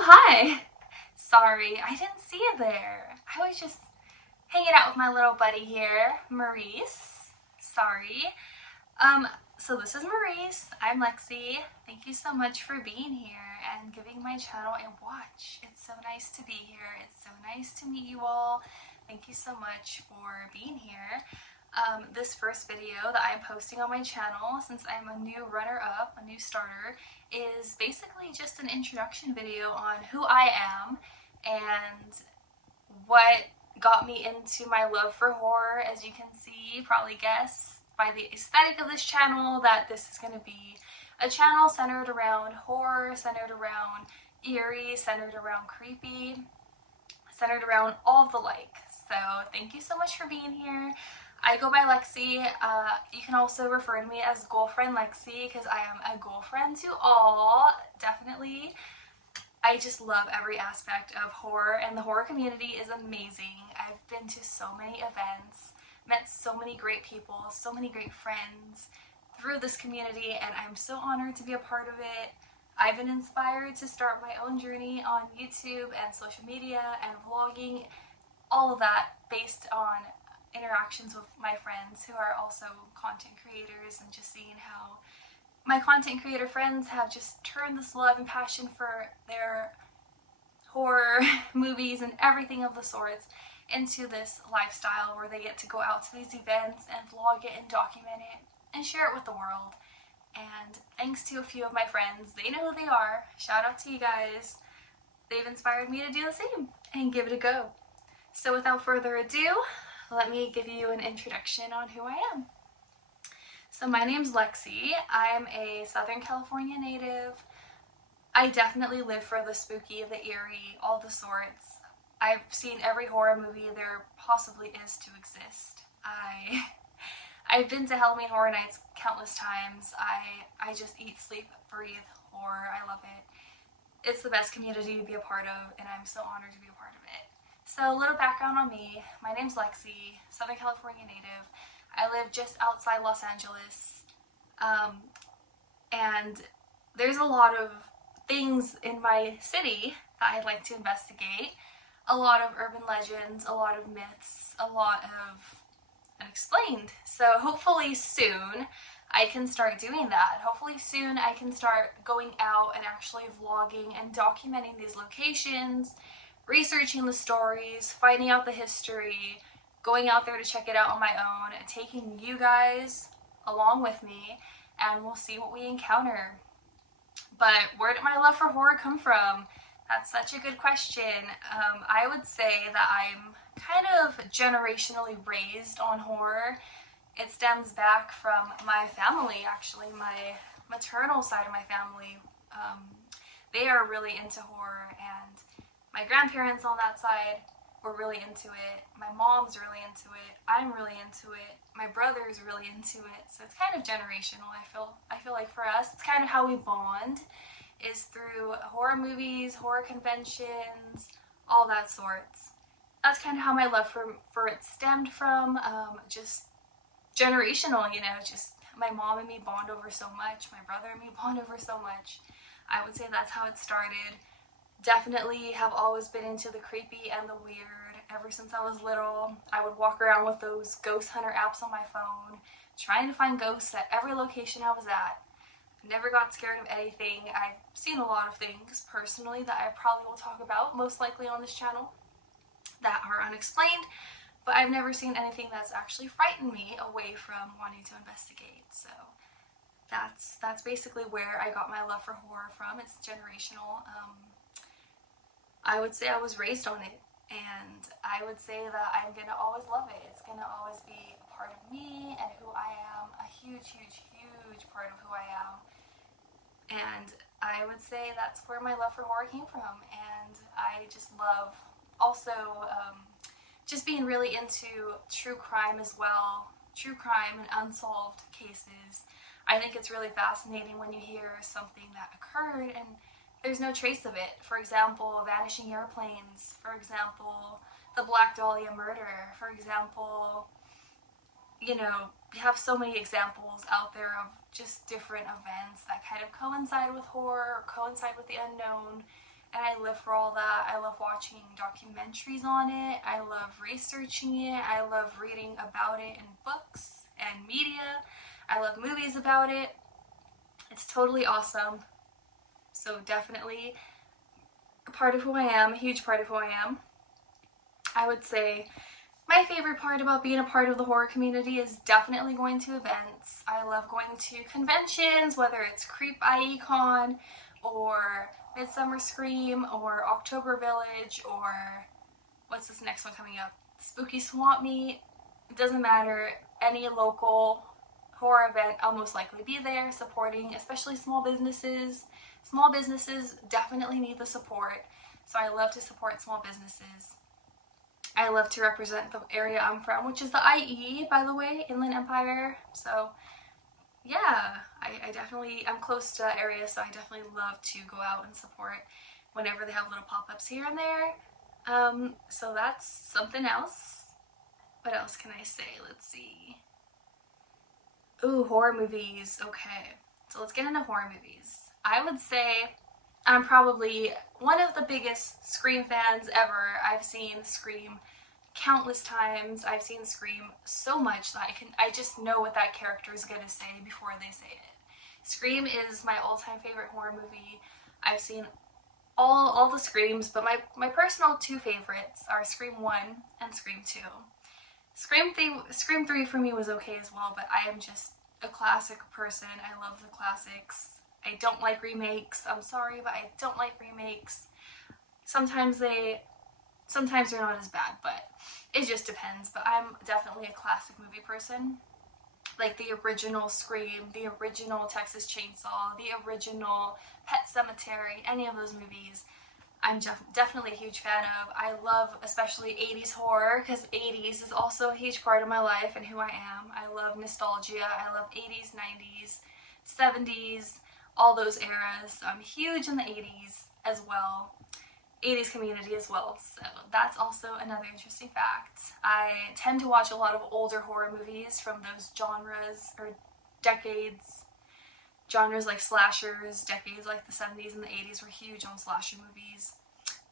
Oh, hi! Sorry, I didn't see you there. I was just hanging out with my little buddy here, Maurice. Sorry. Um, so this is Maurice. I'm Lexi. Thank you so much for being here and giving my channel a watch. It's so nice to be here. It's so nice to meet you all. Thank you so much for being here. This first video that I'm posting on my channel, since I'm a new runner-up, a new starter, is basically just an introduction video on who I am and what got me into my love for horror. As you can see, probably guess by the aesthetic of this channel that this is going to be a channel centered around horror, centered around eerie, centered around creepy, centered around all of the like. So thank you so much for being here. I go by Lexi. You can also refer to me as Girlfriend Lexi because I am a girlfriend to all, definitely. I just love every aspect of horror, and the horror community is amazing. I've been to so many events, met so many great people, so many great friends through this community, and I'm so honored to be a part of it. I've been inspired to start my own journey on YouTube and social media and vlogging, all of that based on interactions with my friends who are also content creators, and just seeing how my content creator friends have just turned this love and passion for their horror movies and everything of the sorts into this lifestyle where they get to go out to these events and vlog it and document it and share it with the world. And thanks to a few of my friends, they know who they are. Shout out to you guys. They've inspired me to do the same and give it a go. So without further ado, let me give you an introduction on who I am. So my name's Lexi. I'm a Southern California native. I definitely live for the spooky, the eerie, all the sorts. I've seen every horror movie there possibly is to exist. I've been to Halloween Horror Nights countless times. I just eat, sleep, breathe horror. I love it. It's the best community to be a part of, and I'm so honored to be a part of it. So a little background on me. My name's Lexi, Southern California native. I live just outside Los Angeles, and there's a lot of things in my city that I'd like to investigate. A lot of urban legends, a lot of myths, a lot of unexplained. So hopefully soon I can start doing that. Hopefully soon I can start going out and actually vlogging and documenting these locations, researching the stories, finding out the history, going out there to check it out on my own, and taking you guys along with me, and we'll see what we encounter. But where did my love for horror come from? That's such a good question. I would say that I'm kind of generationally raised on horror. It stems back from my family, actually. My maternal side of my family, they are really into horror, and my grandparents on that side were really into it. My mom's really into it. I'm really into it. My brother's really into it. So it's kind of generational. I feel like for us, it's kind of how we bond, is through horror movies, horror conventions, all that sorts. That's kind of how my love for it stemmed from. Just generational, just my mom and me bond over so much. My brother and me bond over so much. I would say that's how it started. Definitely have always been into the creepy and the weird. Ever since I was little, I would walk around with those ghost hunter apps on my phone, trying to find ghosts at every location I was at. Never got scared of anything. I've seen a lot of things personally that I probably will talk about, most likely on this channel, that are unexplained, but I've never seen anything that's actually frightened me away from wanting to investigate. So that's basically where I got my love for horror from. It's generational. I would say I was raised on it, and I would say that I'm gonna always love it. It's gonna always be a part of me and who I am, a huge, huge, huge part of who I am. And I would say that's where my love for horror came from. And I just love also just being really into true crime as well. True crime and unsolved cases. I think it's really fascinating when you hear something that occurred and there's no trace of it. For example, vanishing airplanes. For example, the Black Dahlia murder. For example, you have so many examples out there of just different events that kind of coincide with horror or coincide with the unknown. and I live for all that. I love watching documentaries on it. I love researching it. I love reading about it in books and media. I love movies about it. It's totally awesome. So definitely a part of who I am, a huge part of who I am. I would say my favorite part about being a part of the horror community is definitely going to events. I love going to conventions, whether it's Creep IE or Midsummer Scream or October Village or what's this next one coming up? Spooky Swamp Meet. It doesn't matter. Any local horror event, I'll most likely be there supporting, especially small businesses. Small businesses definitely need the support, so I love to support small businesses. I love to represent the area I'm from, which is the IE, by the way, Inland Empire. So yeah, I definitely, I'm close to that area, so I definitely love to go out and support whenever they have little pop-ups here and there. So that's something else. What else can I say? Let's see. Ooh, horror movies. Okay, so let's get into horror movies. I would say I'm probably one of the biggest Scream fans ever. I've seen Scream countless times. I've seen Scream so much that I just know what that character is gonna say before they say it. Scream is my all-time favorite horror movie. I've seen all the Screams, but my personal two favorites are Scream 1 and Scream 2. Scream 3 for me was okay as well, but I am just a classic person. I love the classics. I don't like remakes. I'm sorry, but I don't like remakes. Sometimes they're not as bad, but it just depends. But I'm definitely a classic movie person. Like the original Scream, the original Texas Chainsaw, the original Pet Sematary, any of those movies, I'm definitely a huge fan of. I love especially 80s horror because 80s is also a huge part of my life and who I am. I love nostalgia. I love 80s, 90s, 70s, all those eras. I'm huge in the 80s as well. 80s community as well, so that's also another interesting fact. I tend to watch a lot of older horror movies from those genres or decades. Genres like slashers, decades like the 70s and the 80s were huge on slasher movies.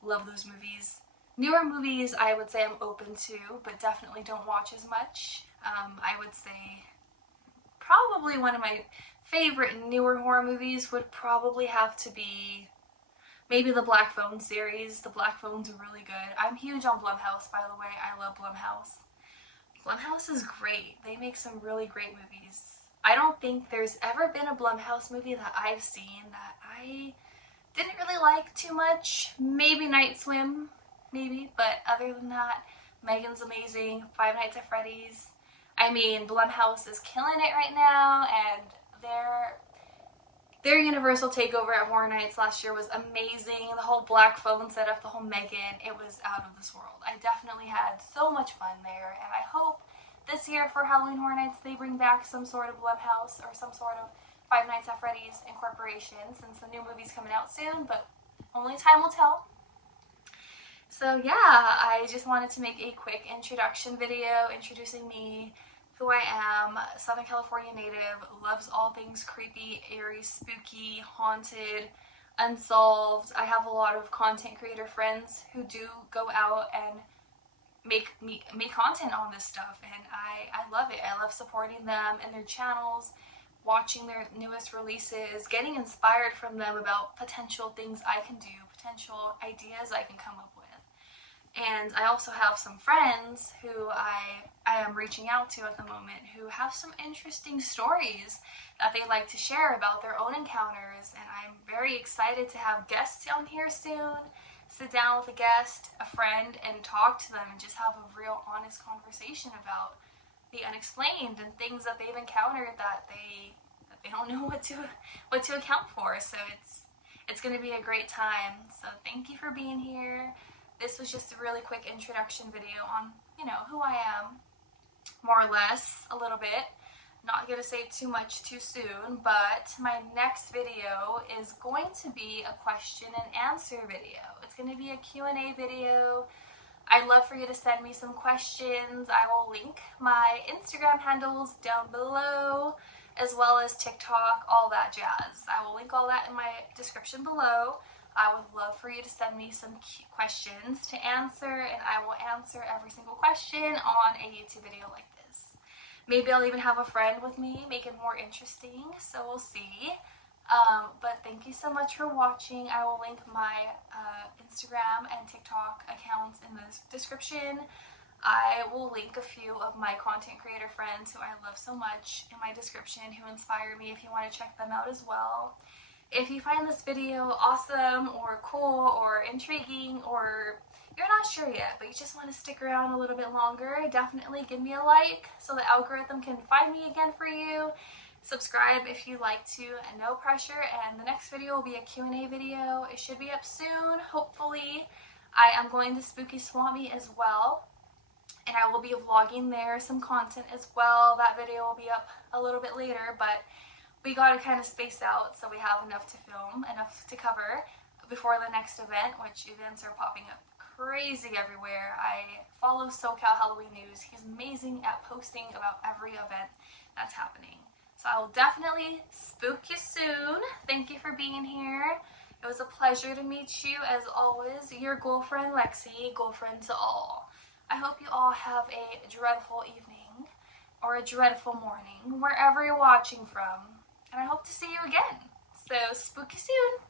Love those movies. Newer movies I would say I'm open to, but definitely don't watch as much. I would say probably one of my favorite newer horror movies would probably have to be maybe the Black Phone series. The Black Phone's really good. I'm huge on Blumhouse, by the way. I love Blumhouse. Blumhouse is great. They make some really great movies. I don't think there's ever been a Blumhouse movie that I've seen that I didn't really like too much. Maybe Night Swim, maybe, but other than that, Megan's amazing. Five Nights at Freddy's. I mean, Blumhouse is killing it right now, and their Universal takeover at Horror Nights last year was amazing. The whole Black Phone setup, the whole Megan, it was out of this world. I definitely had so much fun there, and I hope this year for Halloween Horror Nights they bring back some sort of Blumhouse or some sort of Five Nights at Freddy's incorporation, since the new movie's coming out soon, but only time will tell. So yeah, I just wanted to make a quick introduction video introducing me, who I am, Southern California native, loves all things creepy, eerie, spooky, haunted, unsolved. I have a lot of content creator friends who do go out and make content on this stuff, and I love it. I love supporting them and their channels, watching their newest releases, getting inspired from them about potential things I can do, potential ideas I can come up with. And I also have some friends who I am reaching out to at the moment who have some interesting stories that they like to share about their own encounters, and I'm very excited to have guests on here soon. Sit down with a guest, a friend, and talk to them and just have a real honest conversation about the unexplained and things that they've encountered that they don't know what to account for. So it's going to be a great time. So thank you for being here. This was just a really quick introduction video on, who I am, more or less, a little bit. Not going to say too much too soon, but my next video is going to be a question and answer video. It's going to be a Q&A video. I'd love for you to send me some questions. I will link my Instagram handles down below, as well as TikTok, all that jazz. I will link all that in my description below. I would love for you to send me some questions to answer, and I will answer every single question on a YouTube video like this. Maybe I'll even have a friend with me, make it more interesting, so we'll see. But thank you so much for watching. I will link my Instagram and TikTok accounts in the description. I will link a few of my content creator friends who I love so much in my description, who inspire me, if you want to check them out as well. If you find this video awesome or cool or intriguing, or you're not sure yet but you just want to stick around a little bit longer, definitely give me a like so the algorithm can find me again for you. Subscribe if you like to, and no pressure. And the next video will be a Q&A video. It should be up soon, hopefully. I am going to Spooky Swamp Meet as well, and I will be vlogging there some content as well. That video will be up a little bit later, but we gotta kind of space out so we have enough to film, enough to cover before the next event, which events are popping up crazy everywhere. I follow SoCal Halloween News. He's amazing at posting about every event that's happening. So I will definitely spook you soon. Thank you for being here. It was a pleasure to meet you, as always. Your girlfriend Lexi, girlfriend to all. I hope you all have a dreadful evening or a dreadful morning, wherever you're watching from. And I hope to see you again. So, spooky soon!